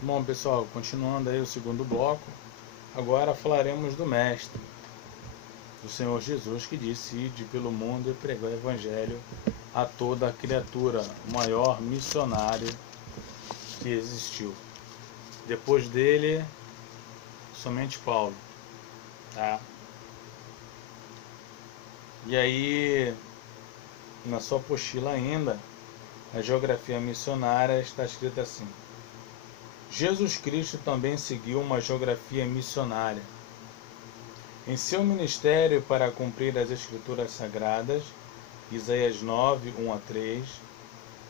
Bom, pessoal, continuando aí o segundo bloco, agora falaremos do Mestre, do Senhor Jesus, que disse: ide pelo mundo e pregar o Evangelho a toda a criatura, o maior missionário que existiu. Depois dele, somente Paulo, tá? E aí, na sua apostila ainda, a geografia missionária está escrita assim: Jesus Cristo também seguiu uma geografia missionária. Em seu ministério para cumprir as Escrituras Sagradas, Isaías 9, 1 a 3,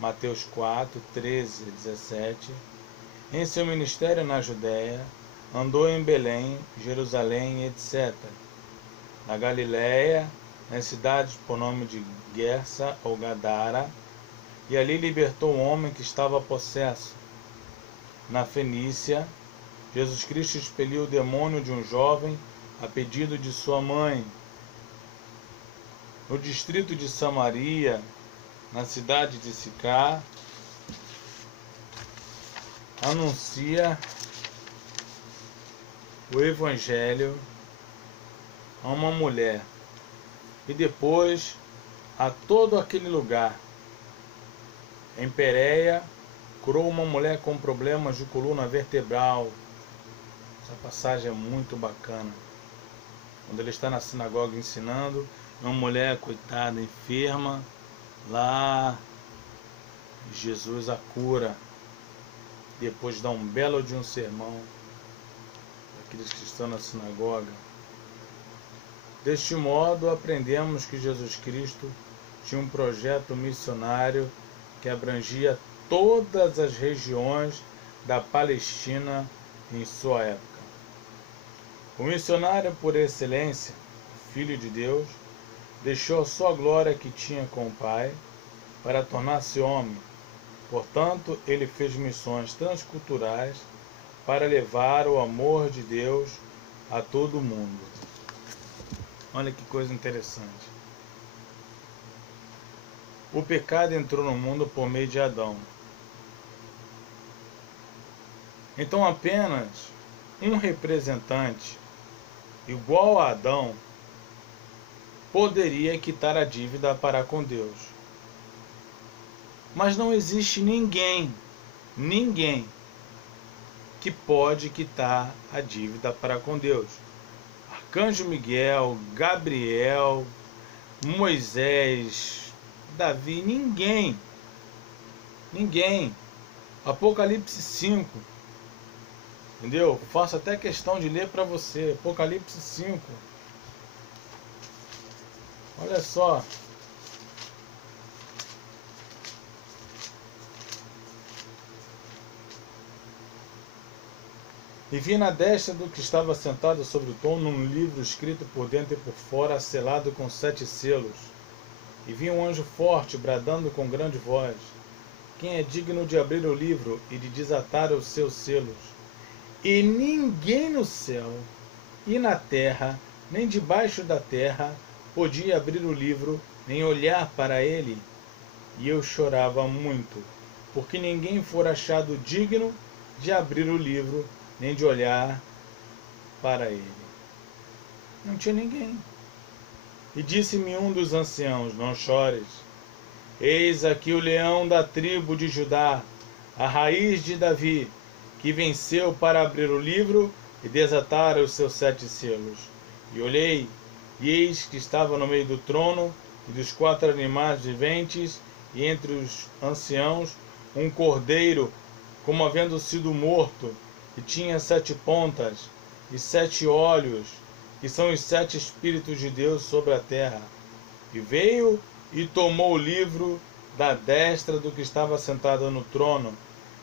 Mateus 4, 13 a 17, em seu ministério na Judéia, andou em Belém, Jerusalém, etc., na Galiléia, nas cidades por nome de Gersa ou Gadara, e ali libertou um homem que estava possesso. Na Fenícia, Jesus Cristo expeliu o demônio de um jovem a pedido de sua mãe. No distrito de Samaria, na cidade de Sicar, anuncia o Evangelho a uma mulher e depois a todo aquele lugar. Em Pérea, curou uma mulher com problemas de coluna vertebral. Essa passagem é muito bacana. Quando ele está na sinagoga ensinando, uma mulher, coitada, enferma, lá Jesus a cura. Depois dá um belo de um sermão àqueles que estão na sinagoga. Deste modo, aprendemos que Jesus Cristo tinha um projeto missionário que abrangia todas as regiões da Palestina em sua época. O missionário por excelência, o Filho de Deus, deixou a sua glória que tinha com o Pai para tornar-se homem. Portanto, ele fez missões transculturais para levar o amor de Deus a todo o mundo. Olha que coisa interessante. O pecado entrou no mundo por meio de Adão. Então apenas um representante igual a Adão poderia quitar a dívida para com Deus. Mas não existe ninguém que pode quitar a dívida para com Deus. Arcanjo Miguel, Gabriel, Moisés, Davi, ninguém. Apocalipse 5. Entendeu? Faço até questão de ler para você. Apocalipse 5. Olha só. E vi na destra do que estava sentado sobre o trono um livro escrito por dentro e por fora, selado com 7 selos. E vi um anjo forte, bradando com grande voz: quem é digno de abrir o livro e de desatar os seus selos? E ninguém no céu, e na terra, nem debaixo da terra, podia abrir o livro, nem olhar para ele. E eu chorava muito, porque ninguém fora achado digno de abrir o livro, nem de olhar para ele. Não tinha ninguém. E disse-me um dos anciãos: não chores. Eis aqui o leão da tribo de Judá, a raiz de Davi, que venceu para abrir o livro e desatar os seus 7 selos. E olhei, e eis que estava no meio do trono e dos 4 animais viventes, e entre os anciãos, um cordeiro, como havendo sido morto, que tinha 7 pontas e 7 olhos, que são os 7 Espíritos de Deus sobre a terra. E veio e tomou o livro da destra do que estava sentado no trono.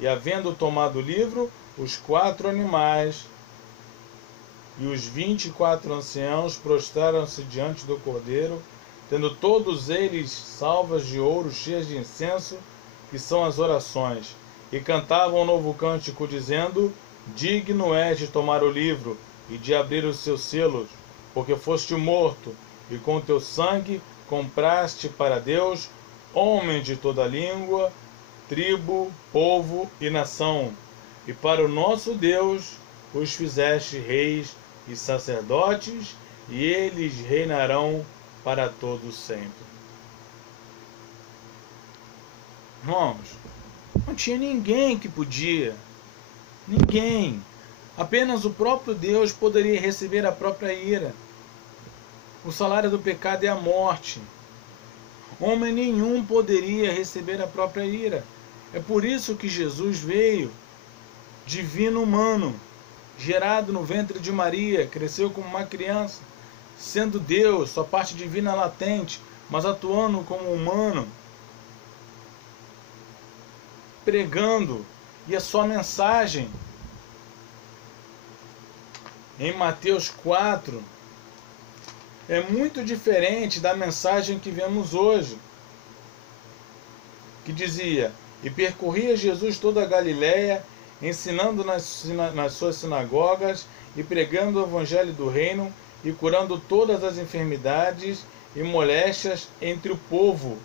E havendo tomado o livro, os 4 animais e os 24 anciãos prostraram-se diante do cordeiro, tendo todos eles salvas de ouro cheias de incenso, que são as orações, e cantavam um novo cântico, dizendo: digno és de tomar o livro e de abrir os seus selos, porque foste morto, e com teu sangue compraste para Deus homens de toda língua, tribo, povo e nação, e para o nosso Deus os fizeste reis e sacerdotes, e eles reinarão para todo sempre. Irmãos, não tinha ninguém que podia, ninguém. Apenas o próprio Deus poderia receber a própria ira. O salário do pecado é a morte. Homem nenhum poderia receber a própria ira. É por isso que Jesus veio, divino humano, gerado no ventre de Maria, cresceu como uma criança, sendo Deus, sua parte divina latente, mas atuando como humano, pregando, e a sua mensagem em Mateus 4 é muito diferente da mensagem que vemos hoje, que dizia: e percorria Jesus toda a Galiléia, ensinando nas suas sinagogas e pregando o evangelho do reino e curando todas as enfermidades e moléstias entre o povo.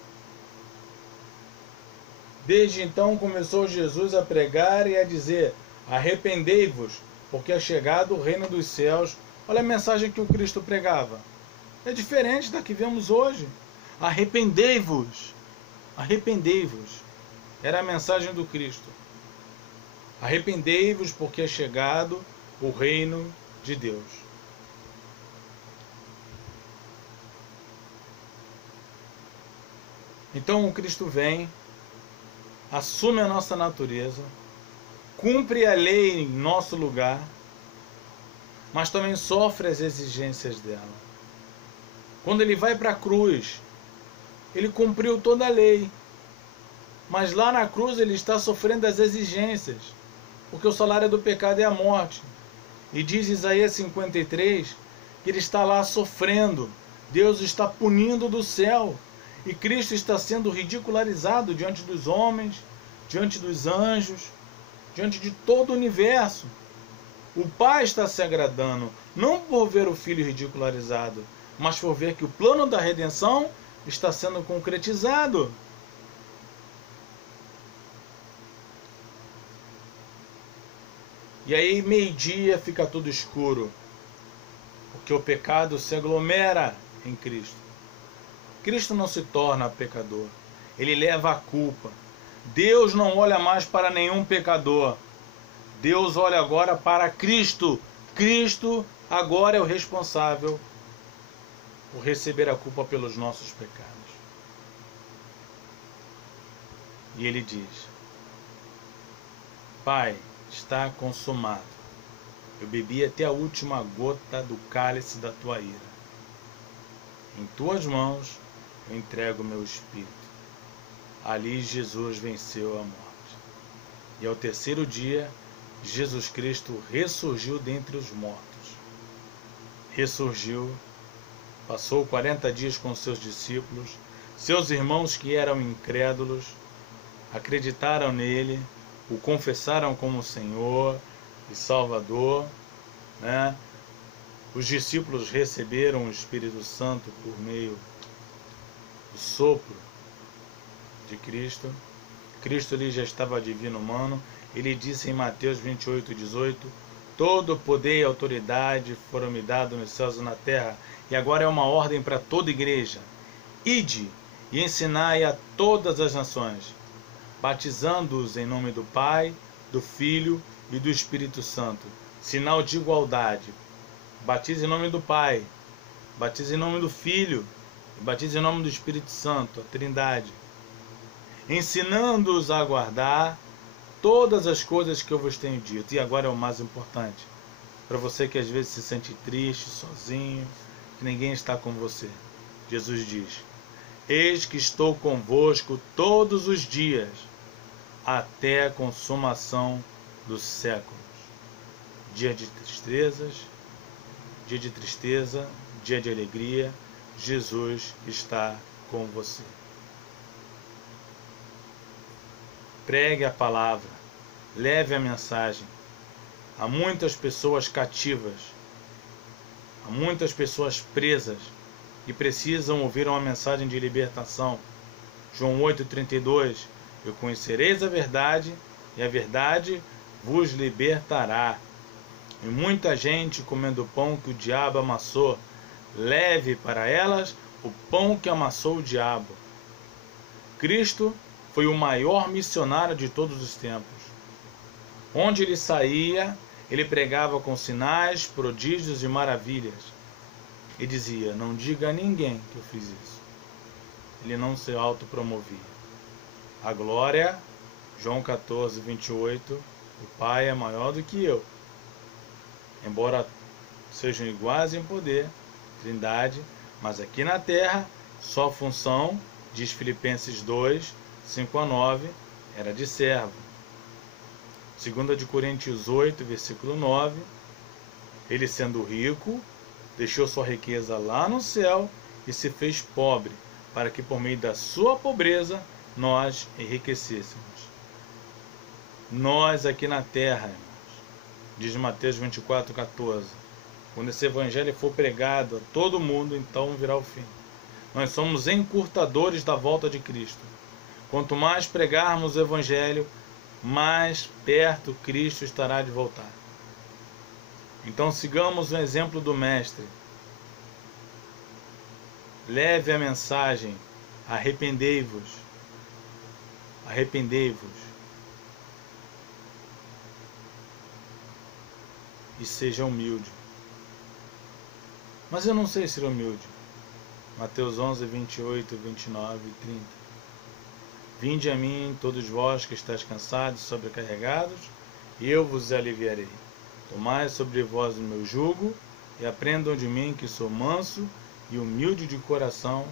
Desde então começou Jesus a pregar e a dizer: arrependei-vos, porque é chegado o reino dos céus. Olha a mensagem que o Cristo pregava. É diferente da que vemos hoje. Arrependei-vos. Arrependei-vos. Era a mensagem do Cristo. Arrependei-vos, porque é chegado o reino de Deus. Então o Cristo vem, assume a nossa natureza, cumpre a lei em nosso lugar, mas também sofre as exigências dela. Quando ele vai para a cruz, ele cumpriu toda a lei, mas lá na cruz ele está sofrendo as exigências, porque o salário do pecado é a morte. E diz Isaías 53 que ele está lá sofrendo, Deus está punindo do céu, e Cristo está sendo ridicularizado diante dos homens, diante dos anjos, diante de todo o universo. O Pai está se agradando, não por ver o Filho ridicularizado, mas por ver que o plano da redenção está sendo concretizado. E aí, meio-dia, fica tudo escuro, porque o pecado se aglomera em Cristo. Cristo não se torna pecador, ele leva a culpa. Deus não olha mais para nenhum pecador. Deus olha agora para Cristo. Cristo agora é o responsável por receber a culpa pelos nossos pecados. E ele diz: Pai, está consumado. Eu bebi até a última gota do cálice da tua ira. Em tuas mãos eu entrego o meu espírito. Ali Jesus venceu a morte. E ao terceiro dia, Jesus Cristo ressurgiu dentre os mortos. Ressurgiu, passou 40 dias com seus discípulos, seus irmãos que eram incrédulos, acreditaram nele, o confessaram como Senhor e Salvador, né? Os discípulos receberam o Espírito Santo por meio do sopro de Cristo. Cristo ali já estava divino humano. Ele disse em Mateus 28:18: todo o poder e autoridade foram me dados nos céus e na terra. E agora é uma ordem para toda igreja: ide e ensinai a todas as nações, batizando-os em nome do Pai, do Filho e do Espírito Santo. Sinal de igualdade. Batize em nome do Pai, batize em nome do Filho e batize em nome do Espírito Santo, a Trindade. Ensinando-os a guardar todas as coisas que eu vos tenho dito. E agora é o mais importante, para você que às vezes se sente triste, sozinho, que ninguém está com você. Jesus diz: eis que estou convosco todos os dias, até a consumação dos séculos. Dia de tristeza, dia de alegria, Jesus está com você. Pregue a palavra, leve a mensagem. Há muitas pessoas cativas, há muitas pessoas presas que precisam ouvir uma mensagem de libertação. João 8:32: eu conhecereis a verdade, e a verdade vos libertará. E muita gente comendo o pão que o diabo amassou, leve para elas o pão que amassou o diabo. Cristo foi o maior missionário de todos os tempos. Onde ele saía, ele pregava com sinais, prodígios e maravilhas. E dizia: não diga a ninguém que eu fiz isso. Ele não se autopromovia. A glória, João 14, 28, o Pai é maior do que eu. Embora sejam iguais em poder, Trindade, mas aqui na terra, sua função, diz Filipenses 2, 5 a 9, era de servo. 2 de Coríntios 8, versículo 9, ele sendo rico, deixou sua riqueza lá no céu e se fez pobre, para que por meio da sua pobreza nós enriquecêssemos. Nós aqui na terra, irmãos, diz Mateus 24, 14, quando esse evangelho for pregado a todo mundo, então virá o fim. Nós somos encurtadores da volta de Cristo. Quanto mais pregarmos o evangelho, mais perto Cristo estará de voltar. Então sigamos o exemplo do Mestre. Leve a mensagem: arrependei-vos. Arrependei-vos. E seja humilde. Mas eu não sei ser humilde. Mateus 11, 28, 29 e 30. Vinde a mim, todos vós que estáis cansados e sobrecarregados, e eu vos aliviarei. Tomai sobre vós o meu jugo, e aprendam de mim, que sou manso e humilde de coração,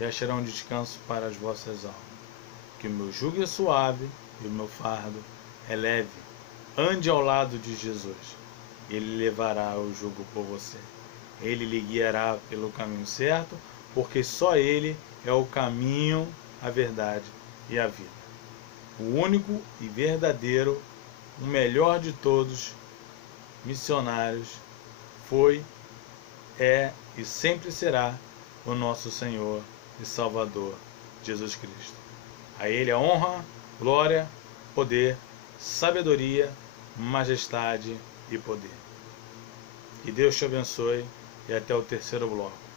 e acharão descanso para as vossas almas. Que o meu jugo é suave e o meu fardo é leve. Ande ao lado de Jesus. Ele levará o jugo por você. Ele lhe guiará pelo caminho certo, porque só Ele é o caminho, a verdade e a vida. O único e verdadeiro, o melhor de todos missionários, foi, é e sempre será o nosso Senhor e Salvador, Jesus Cristo. A Ele a honra, glória, poder, sabedoria, majestade e poder. Que Deus te abençoe e até o terceiro bloco.